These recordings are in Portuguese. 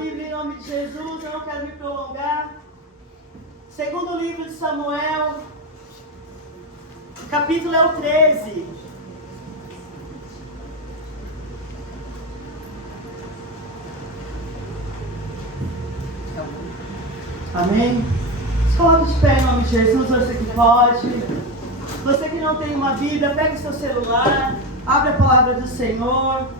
Bíblia em nome de Jesus, eu não quero me prolongar. Segundo livro de Samuel, capítulo é o 13. Amém? Coloque de pé em nome de Jesus, você que pode. Você que não tem uma Bíblia, pegue seu celular, abre a palavra do Senhor.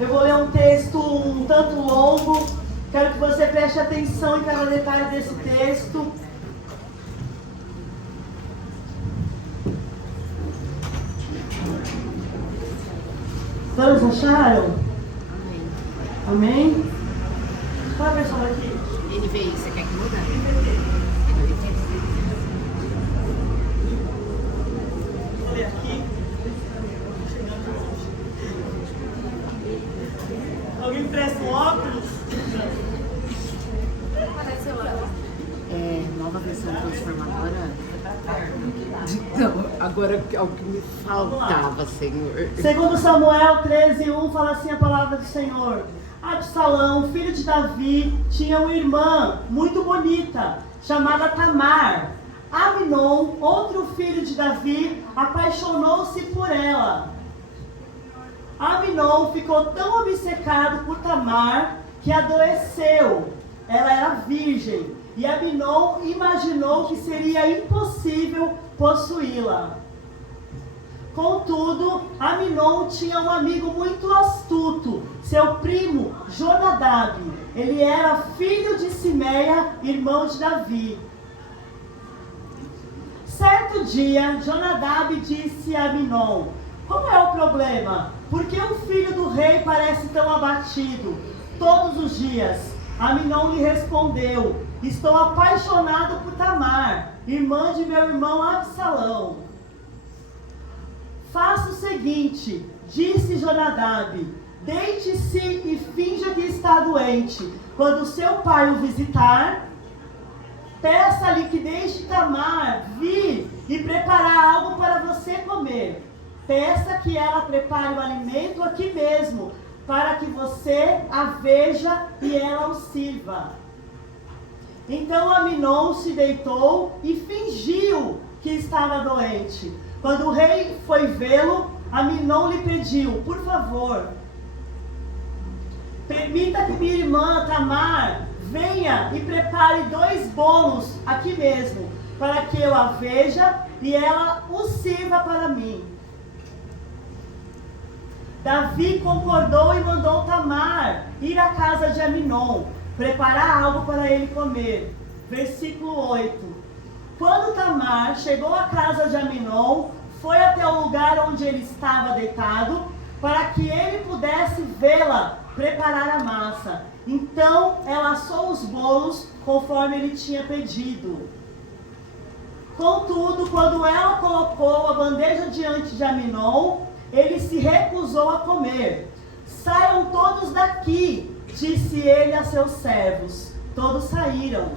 Eu vou ler um texto um tanto longo. Quero que você preste atenção em cada detalhe desse texto. Todos acharam? Amém. Amém? Qual a versão aqui? NVI, você quer que muda? Vou ler aqui. Alguém me presta um óculos? Nova versão transformadora. Então, agora é o que me faltava, Senhor. Segundo Samuel 13:1 fala assim a palavra do Senhor. Absalão, filho de Davi, tinha uma irmã muito bonita, chamada Tamar. Amnon, outro filho de Davi, apaixonou-se por ela. Amnon ficou tão obcecado por Tamar que adoeceu. Ela era virgem e Amnon imaginou que seria impossível possuí-la. Contudo, Amnon tinha um amigo muito astuto, seu primo Jonadab. Ele era filho de Simeia, irmão de Davi. Certo dia, Jonadab disse a Amnon: "Qual é o problema? Por que o filho do rei parece tão abatido todos os dias?" Amnon lhe respondeu: "Estou apaixonado por Tamar, irmã de meu irmão Absalão." "Faça o seguinte," disse Jonadab: "deite-se e finja que está doente. Quando seu pai o visitar, peça-lhe que deixe Tamar vir e preparar algo para você comer. Peça que ela prepare o alimento aqui mesmo, para que você a veja e ela o sirva." Então Amnon se deitou e fingiu que estava doente. Quando o rei foi vê-lo, Amnon lhe pediu: "Por favor, permita que minha irmã Tamar venha e prepare 2 bolos aqui mesmo, para que eu a veja e ela o sirva para mim." Davi concordou e mandou Tamar ir à casa de Amnon, preparar algo para ele comer. Versículo 8. Quando Tamar chegou à casa de Amnon, foi até o lugar onde ele estava deitado, para que ele pudesse vê-la preparar a massa. Então ela assou os bolos, conforme ele tinha pedido. Contudo, quando ela colocou a bandeja diante de Amnon, ele se recusou a comer. "Saiam todos daqui," disse ele a seus servos. Todos saíram.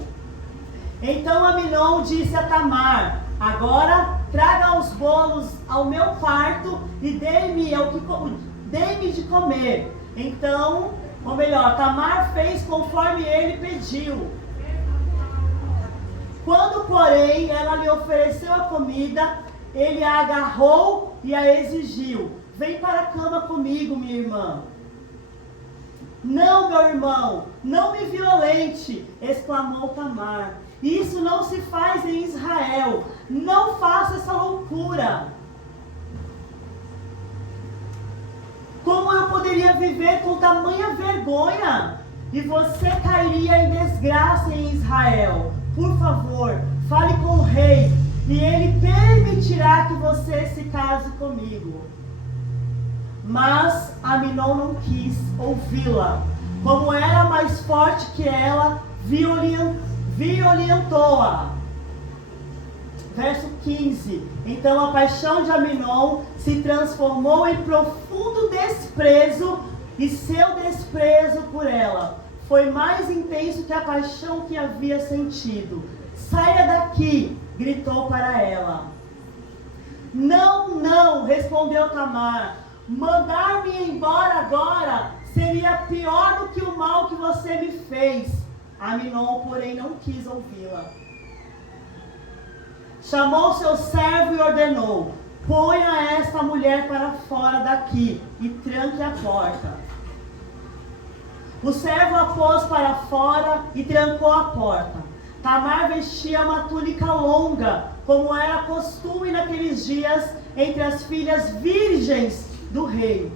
Então Amnon disse a Tamar: "Agora traga os bolos ao meu quarto e dê-me de comer." Então, ou melhor, Tamar fez conforme ele pediu. Quando, porém, ela lhe ofereceu a comida, ele a agarrou e a exigiu: "Vem para a cama comigo, minha irmã." "Não, meu irmão, não me violente," exclamou Tamar. "Isso não se faz em Israel. Não faça essa loucura. Como eu poderia viver com tamanha vergonha? E você cairia em desgraça em Israel. Por favor, fale com o rei, e ele permitirá que você se case comigo." Mas Amnon não quis ouvi-la. Como era mais forte que ela, violentou-a. Verso 15. Então a paixão de Amnon se transformou em profundo desprezo, e seu desprezo por ela foi mais intenso que a paixão que havia sentido. "Saia daqui," gritou para ela. "Não, não," respondeu Tamar. "Mandar-me embora agora seria pior do que o mal que você me fez. Aminon, porém, não quis ouvi-la. Chamou seu servo e ordenou: ponha esta mulher para fora daqui e tranque a porta. O servo a pôs para fora e trancou a porta. Tamar vestia uma túnica longa, como era costume naqueles dias entre as filhas virgens do rei.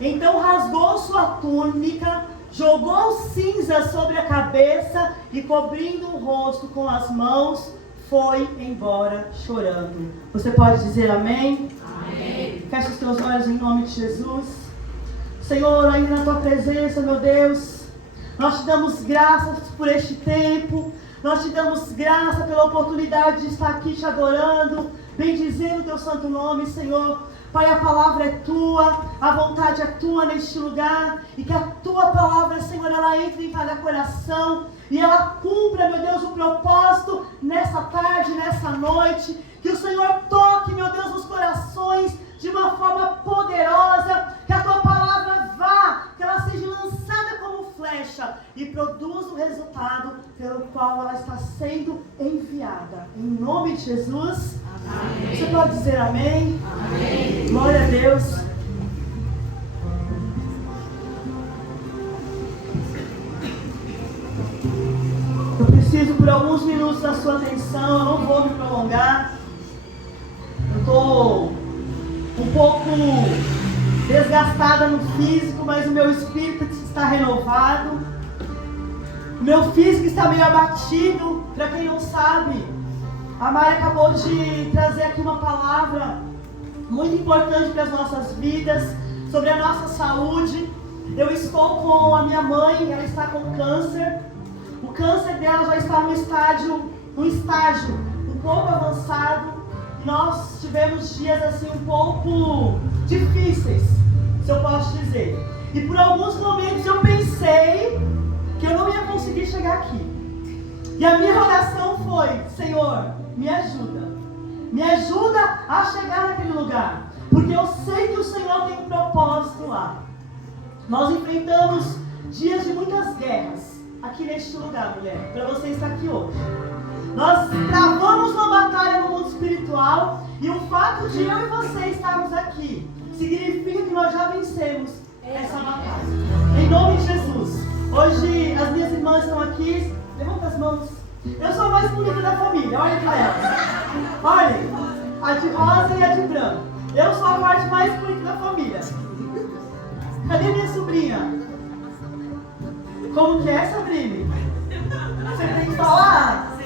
Então rasgou sua túnica, jogou cinza sobre a cabeça e, cobrindo o rosto com as mãos, foi embora chorando. Você pode dizer amém? Amém. Feche os teus olhos em nome de Jesus. Senhor, ainda na tua presença, meu Deus, nós te damos graças por este tempo. Nós te damos graça pela oportunidade de estar aqui te adorando, bendizendo o teu santo nome, Senhor. Pai, a palavra é tua, a vontade é tua neste lugar, e que a tua palavra, Senhor, ela entre em cada coração, e ela cumpra, meu Deus, o propósito nessa tarde, nessa noite. Que o Senhor toque, meu Deus, nos corações de uma forma poderosa, que a tua palavra vá, que ela seja lançada como flecha e produza o resultado pelo qual ela está sendo enviada. Em nome de Jesus. Amém. Você pode dizer amém? Amém. Glória a Deus. Eu preciso por alguns minutos da sua atenção, eu não vou me prolongar. Eu estou um pouco desgastada no físico, mas o meu espírito está renovado. O meu físico está meio abatido. Para quem não sabe, a Mari acabou de trazer aqui uma palavra muito importante para as nossas vidas, sobre a nossa saúde. Eu estou com a minha mãe, ela está com câncer. O câncer dela já está num estágio um pouco avançado. Nós tivemos dias assim um pouco difíceis, se eu posso dizer. E por alguns momentos eu pensei que eu não ia conseguir chegar aqui. E a minha oração foi: Senhor, me ajuda a chegar naquele lugar, porque eu sei que o Senhor tem um propósito lá. Nós enfrentamos dias de muitas guerras aqui neste lugar, mulher, para você estar aqui hoje. Nós travamos uma batalha no mundo espiritual, e o fato de eu e você estarmos aqui significa que nós já vencemos essa batalha. Em nome de Jesus. Hoje as minhas irmãs estão aqui. Levanta as mãos. Eu sou a mais bonita da família, olha para elas. Olhem, a de rosa e a de branco. Eu sou a parte mais bonita da família. Cadê minha sobrinha? Como que é, Sabrina? Você tem que falar?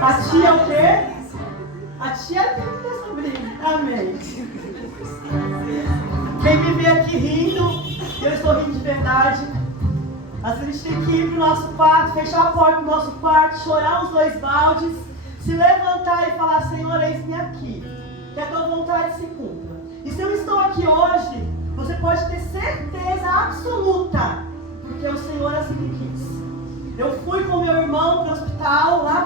A tia é o quê? A tia é minha sobrinha. Amém. Quem me vê aqui rindo, eu estou rindo de verdade. Às vezes a gente tem que ir para o nosso quarto, fechar a porta do nosso quarto, chorar os 2 baldes, se levantar e falar: Senhor, eis-me aqui, que a tua vontade se cumpra. E se eu estou aqui hoje, você pode ter certeza absoluta, porque o Senhor assim que quis. Eu fui com meu irmão para o hospital, lá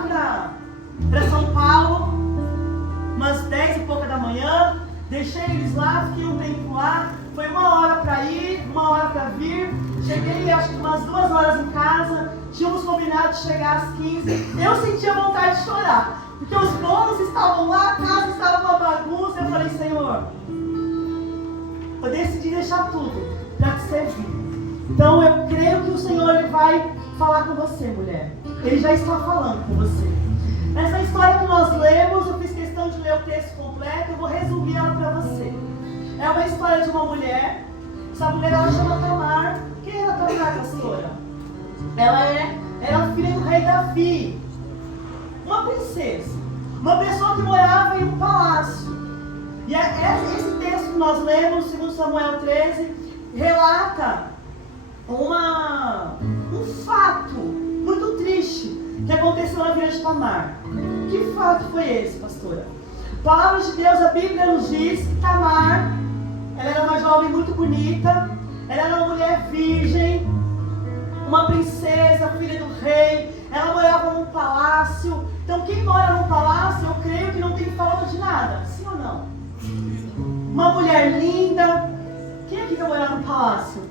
para São Paulo, umas 10 e pouca da manhã, deixei eles lá, fiquei um tempo lá, foi 1 hora para ir, 1 hora para vir. Cheguei acho que umas 2 horas em casa, tínhamos combinado de chegar às 15. Eu sentia vontade de chorar, porque os bolos estavam lá, a casa estava uma bagunça. Eu falei: Senhor, eu decidi deixar tudo para te servir. Então eu creio que o Senhor ele vai falar com você, mulher. Ele já está falando com você. Essa história que nós lemos, eu fiz questão de ler o texto completo, eu vou resumir ela para você. É uma história de uma mulher. Essa mulher ela chama Tamar. Quem era Tamar, pastora? Ela era filha do rei Davi, uma princesa, uma pessoa que morava em um palácio. E esse texto que nós lemos, 2 Samuel 13, relata um fato muito triste que aconteceu na vida de Tamar. Que fato foi esse, pastora? Palavras de Deus, a Bíblia nos diz que Tamar, ela era uma jovem muito bonita, ela era uma mulher virgem, uma princesa, filha do rei, ela morava num palácio. Então quem mora num palácio, eu creio que não tem falta de nada, sim ou não? Uma mulher linda, Quem aqui quer morar no palácio?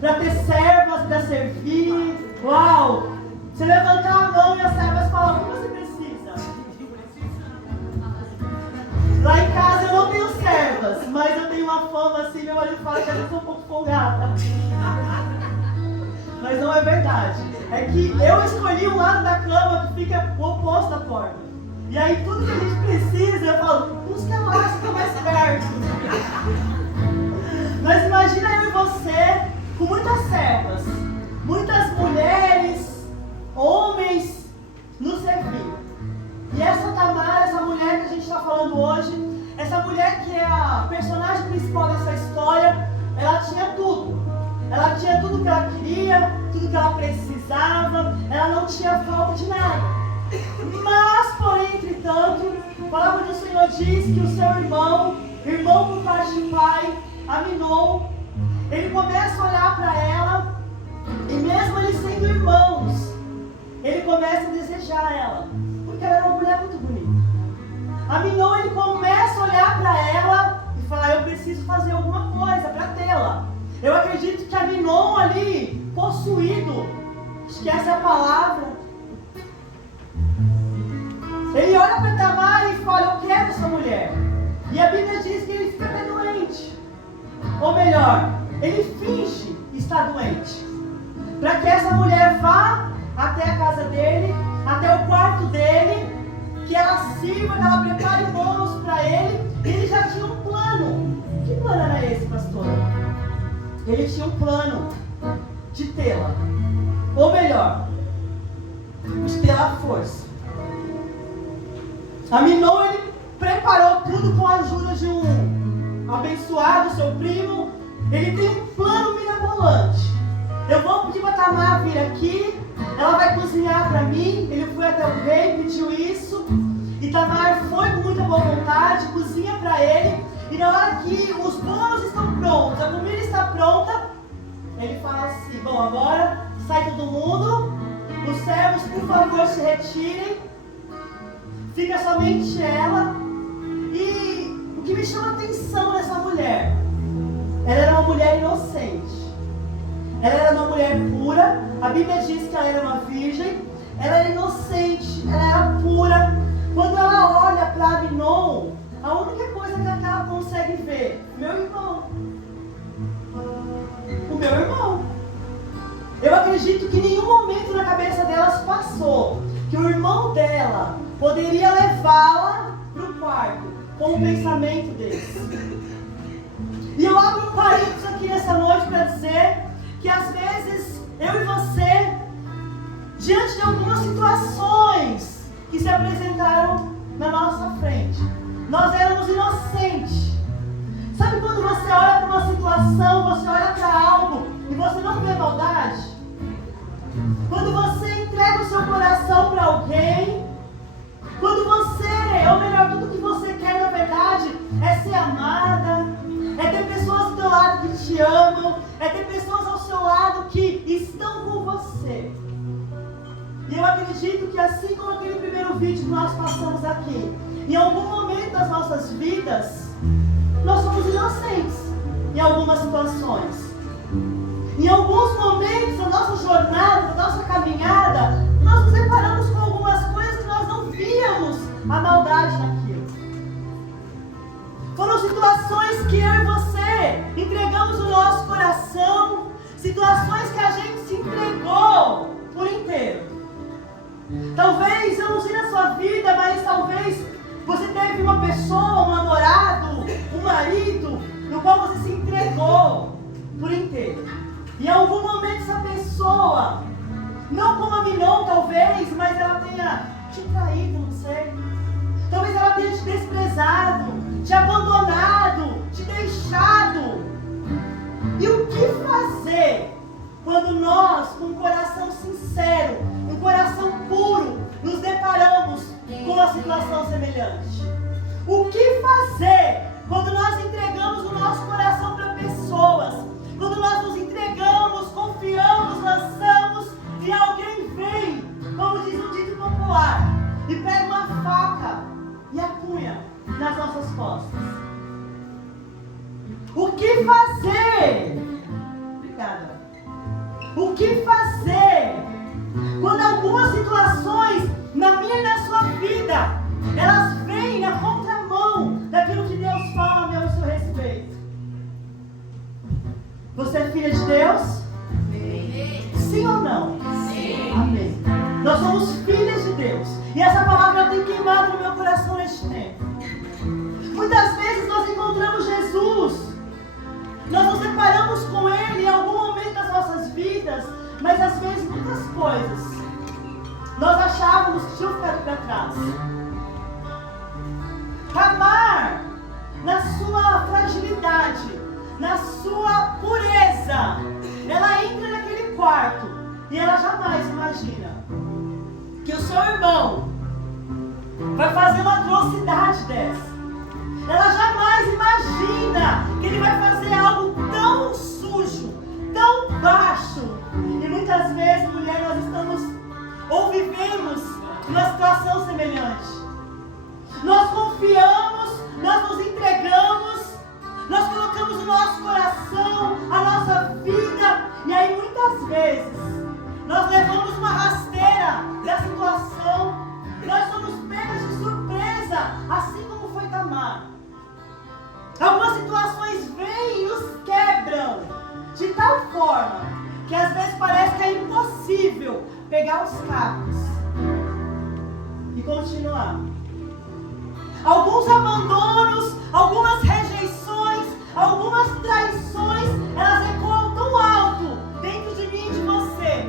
Para ter servas, para servir. Uau! Você levantar a mão e as servas falam, o que você precisa? Lá em casa eu não tenho servas, mas eu tenho uma fama assim, meu marido fala que eu sou um pouco folgada. Mas não é verdade. É que eu escolhi um lado da cama que fica o oposto da porta. E aí tudo que a gente precisa, eu falo, busca lá, fica mais perto. Mas imagina eu e você com muitas servas, muitas mulheres, homens nos servindo. E essa Tamar, essa mulher que a gente está falando hoje, essa mulher que é a personagem principal dessa história, ela tinha tudo. Ela tinha tudo que ela queria, tudo que ela precisava, ela não tinha falta de nada. Mas, porém, entretanto, a palavra do Senhor diz que o seu irmão por parte de pai, Aminon, ele começa a olhar para ela, e mesmo eles sendo irmãos, ele começa a desejar ela, porque ela era uma mulher muito bonita. Aminon, ele começa a olhar para ela e falar, eu preciso fazer alguma coisa para tê-la. Eu acredito que Aminon ali, possuído, acho que essa é a palavra, ele olha para Tamar e fala, eu quero essa mulher. E a Bíblia diz que ele fica até doente. Ou melhor, ele finge estar doente. Para que essa mulher vá até a casa dele, até o quarto dele, que ela sirva, que ela prepare bolos para ele. E ele já tinha um plano. Que plano era esse, pastor? Ele tinha um plano de tê-la. Ou melhor, de tê-la à força. Aminon, ele preparou tudo com a ajuda de um abençoado, seu primo. Ele tem um plano mirabolante. Eu vou pedir para Tamar vir aqui, ela vai cozinhar para mim. Ele foi até o rei, pediu isso, e Tamar foi com muita boa vontade, cozinha para ele. E na hora que os bolos estão prontos, a comida está pronta, ele fala assim, bom, agora sai todo mundo, os servos, por favor, se retirem, fica somente ela. E o que me chama a atenção nessa mulher, ela era uma mulher inocente, ela era uma mulher pura. A Bíblia diz que ela era uma virgem, ela era inocente, ela era pura. Quando ela olha para Aminon, a única coisa que ela consegue ver, meu irmão, o meu irmão. Eu acredito que em nenhum momento na cabeça dela se passou que o irmão dela poderia levá-la para o quarto com um pensamento desse. E eu abro um parênteses aqui nessa noite para dizer que às vezes eu e você, diante de algumas situações que se apresentaram na nossa frente, nós éramos inocentes. Sabe quando você olha para uma situação, você olha para algo e você não vê maldade? Quando você entrega o seu coração para alguém, quando você, ou melhor, tudo que você quer na verdade é ser amada, é ter pessoas do teu lado que te amam, é ter pessoas ao seu lado que estão com você. E eu acredito que assim como aquele primeiro vídeo que nós passamos aqui, em algum momento das nossas vidas, nós somos inocentes em algumas situações. Em alguns momentos da nossa jornada, da nossa caminhada, nós nos deparamos com algumas coisas que nós não víamos a maldade naquilo. Foram situações que eu e você entregamos o nosso coração, situações que a gente se entregou por inteiro. Talvez, eu não sei na sua vida, mas talvez você teve uma pessoa, um namorado, um marido, no qual você se entregou por inteiro. Em algum momento essa pessoa, não como Aminon talvez, mas ela tenha te traído, não sei. Talvez ela tenha te desprezado, te abandonado, te deixado. E o que fazer quando nós, com um coração sincero, um coração puro, nos deparamos com uma situação semelhante? O que fazer quando nós entregamos o nosso coração para pessoas, quando nós nos entregamos, confiamos, lançamos e alguém vem, como diz o dito popular, e pega uma faca e apunha nas nossas costas? O que fazer o que fazer quando algumas situações na minha e na sua vida, elas vêm na contramão daquilo que Deus fala a meu seu respeito? Você é filha de Deus? Sim ou não? Sim. Amém. Nós somos filhas de Deus. E essa palavra tem queimado no meu coração neste tempo. Muitas vezes nós encontramos Jesus. Nós nos deparamos com Ele em algum momento das nossas vidas. Mas às vezes muitas coisas nós achávamos que tinham ficado para trás. Tamar, na sua fragilidade, na sua pureza, ela entra naquele quarto e ela jamais imagina que o seu irmão vai fazer uma atrocidade dessa. Ela jamais imagina que ele vai fazer algo tão sujo, tão baixo. E muitas vezes, mulher, nós estamos ou vivemos uma situação semelhante. Nós confiamos, nós nos entregamos, nós colocamos o nosso coração, a nossa vida, e aí muitas vezes nós levamos uma rasteira da situação, nós somos pegos de surpresa, assim como foi Tamar. Algumas situações vêm e nos quebram de tal forma que às vezes parece que é impossível pegar os cacos e continuar. Alguns abandonos, algumas rejeições, algumas traições, elas ecoam tão alto dentro de mim e de você,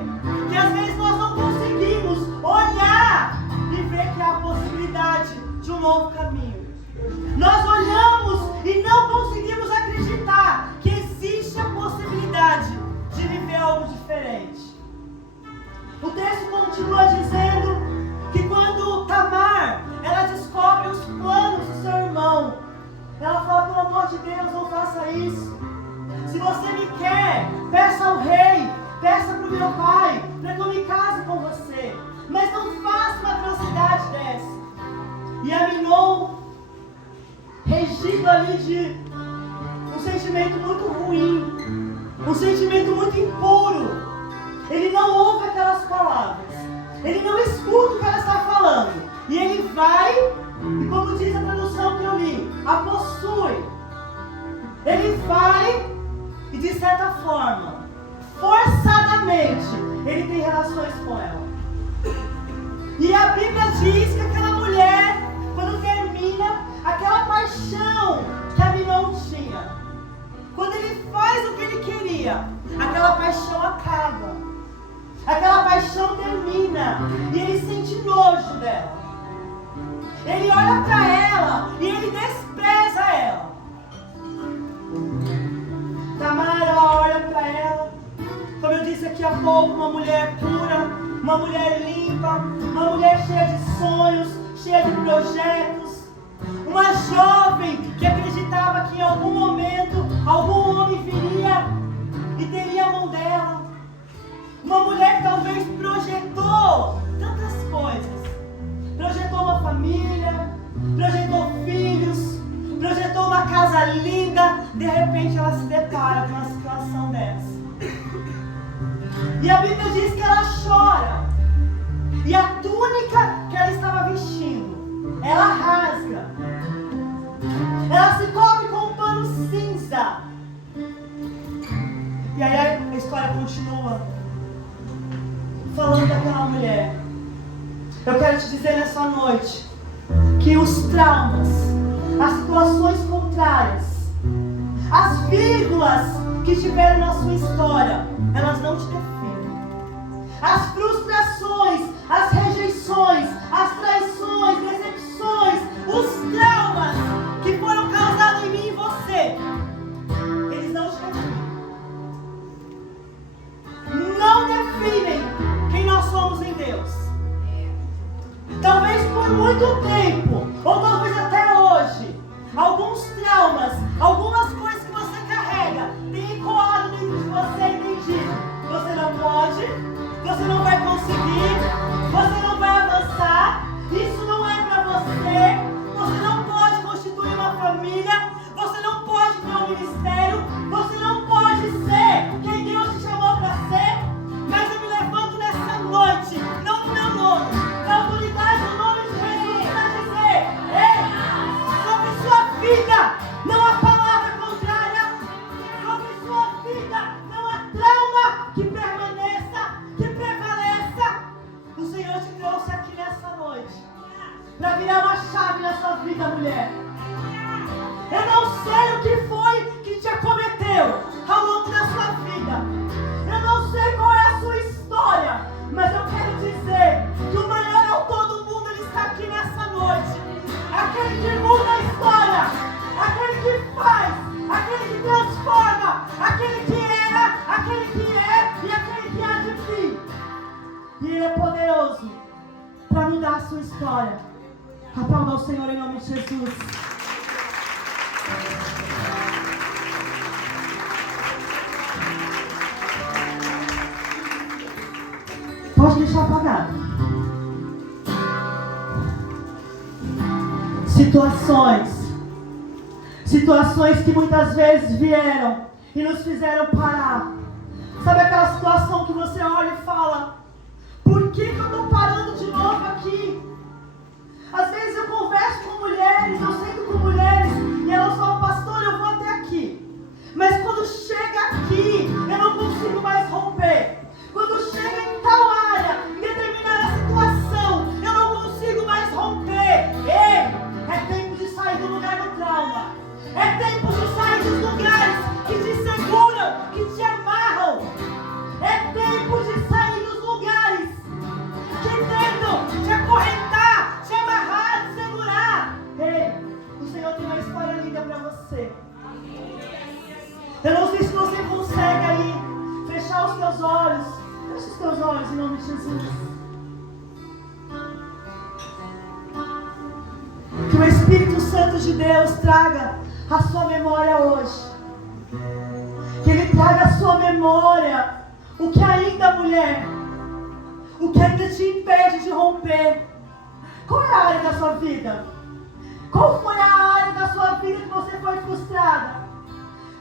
que às vezes nós não conseguimos olhar e ver que há a possibilidade de um novo caminho. Nós olhamos e não conseguimos acreditar que existe a possibilidade de viver algo diferente. O texto continua dizendo que quando Tamar, ela descobre os planos do seu irmão, ela fala: pelo amor de Deus, não faça isso. Se você me quer, peça ao rei, peça para o meu pai, para que eu me case com você. Mas não faça uma atrocidade dessa. E Aminon, regido ali de um sentimento muito ruim, um sentimento muito impuro, ele não ouve aquelas palavras, ele não escuta o que ela está falando, e ele vai, e como diz a tradução que eu li, a possui. Ele vai e, de certa forma, forçadamente, ele tem relações com ela. E a Bíblia diz que aquela mulher, quando termina, aquela paixão que Aminon tinha, quando ele faz o que ele queria, aquela paixão acaba. Aquela paixão termina e ele sente nojo dela. Ele olha para ela e ele despreza ela. Tamar, ela olha para ela, como eu disse aqui há pouco, uma mulher pura, uma mulher limpa, uma mulher cheia de sonhos, cheia de projetos, uma jovem que acreditava que em algum momento algum homem viria e teria a mão dela. Uma mulher que talvez projetou tantas coisas. Projetou uma família, projetou filhos, projetou uma casa linda. De repente ela se depara com uma situação dessa. E a Bíblia diz que ela chora. E a túnica que ela estava vestindo, ela rasga. Ela se cobre com um pano cinza. E aí a história continua falando daquela mulher. Eu quero te dizer nessa noite que os traumas, as situações contrárias, as vírgulas que tiveram na sua história, elas não te definem. As frustrações, as rejeições, as traições, decepções, os traumas que foram causados em mim e você, eles não te definem. Não definem quem nós somos em Deus. Talvez por muito tempo, ou talvez até hoje, alguns traumas, algumas coisas que você carrega, têm ecoado dentro de você e tem dito: você não pode, você não vai conseguir, você não vai avançar, isso não é para você, você não pode constituir uma família, você não pode ter um ministério, você não pode ser quem Deus te chamou para ser. para virar uma chave na sua vida, mulher. Eu não sei o que foi que te acometeu ao longo da sua vida. Eu não sei qual é a sua história, mas eu quero dizer que o maior ao todo mundo, ele está aqui nessa noite. Aquele que muda a história, aquele que faz, aquele que transforma, aquele que era, aquele que é e aquele que há de vir. E ele é poderoso para mudar a sua história. Aplauda ao Senhor em nome de Jesus. Pode deixar apagado. Situações que muitas vezes vieram e nos fizeram parar. Sabe aquela situação que você olha e fala: por que eu estou parando de novo aqui? Às vezes eu converso com mulheres, eu sento com mulheres e elas falam: pastor, eu vou até aqui. Mas quando chega aqui, eu não consigo mais romper. Quando chega em tal área, em determinada situação, eu não consigo mais romper. Ei, é tempo de sair do lugar do trauma. É tempo de sair dos lugares que te seguram, que te amarram. É tempo de sair dos lugares que tentam te acorrentar, te amarrar, te segurar. Ei, o Senhor tem uma história linda para você. Eu não sei se você consegue aí fechar os teus olhos. Feche os teus olhos em nome de Jesus. Que o Espírito Santo de Deus traga a sua memória hoje. Que Ele traga a sua memória o que ainda, mulher, o que ainda te impede de romper. Qual é a área da sua vida? Qual foi a área da sua vida que você foi frustrada?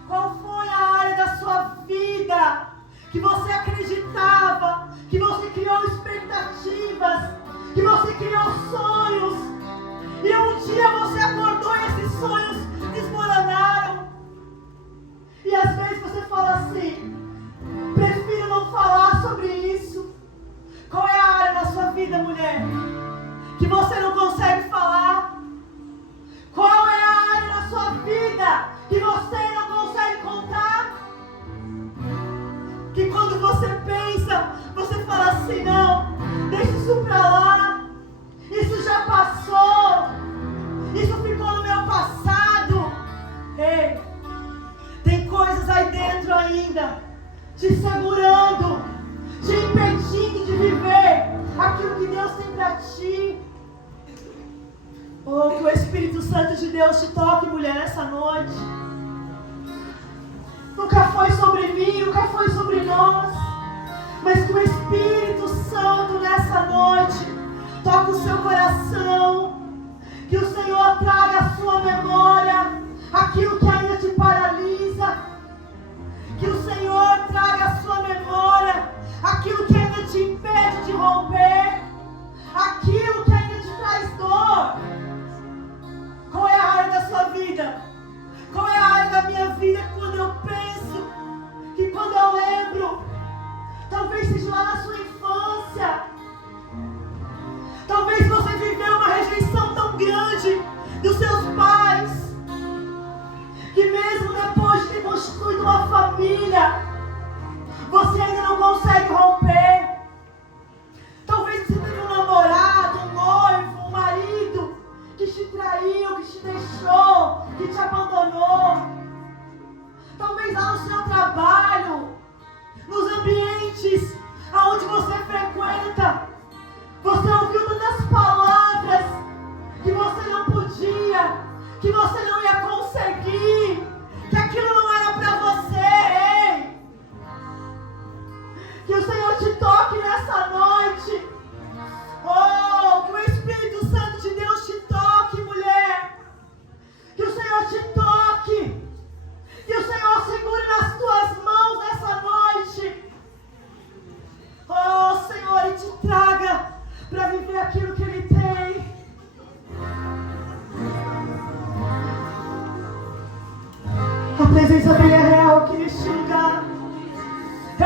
Qual foi a área da sua vida que você acreditava, que você criou expectativas, que você criou sonhos, e um dia você acordou e esses sonhos desmoronaram? E às vezes você fala assim: prefiro não falar sobre isso. Qual é a área da sua vida, mulher, que você não consegue falar? Qual é a área da sua vida que você não consegue contar? Que quando você pensa, você fala assim: não, deixa isso pra lá, isso já passou, isso ficou no meu passado. Ei, tem coisas aí dentro ainda te segurando, te impedindo de viver aquilo que Deus tem pra ti. Oh, que o Espírito Santo de Deus te toque, mulher, nessa noite. Nunca foi sobre mim, nunca foi sobre nós, mas que o Espírito Santo nessa noite toque o seu coração, que o Senhor traga à sua memória aquilo que ainda te paralisa, que o Senhor traga à sua memória aquilo que ainda te impede de romper, aquilo que ainda te traz dor. Qual é a área da sua vida? Qual é a área da minha vida que quando eu penso, que quando eu lembro, talvez seja lá na sua infância, talvez você viveu uma rejeição tão grande dos seus pais, que mesmo depois de ter constituído uma família, você ainda não consegue romper. Talvez você teve um namorado, um noivo, um marido que te traiu, que te deixou, que te abandonou. Talvez lá no seu trabalho, nos ambientes aonde você frequenta, você ouviu tantas palavras que você não podia, que você não ia conseguir, que aquilo não era para você. Ei, que o Senhor te toque nessa noite. Oh, que o Espírito Santo de Deus te toque, mulher. Que o Senhor te toque. Que o Senhor segure nas tuas mãos nessa noite. Oh, Senhor, e te traga para viver aquilo que Ele tem. A presença dele é real, Cristo.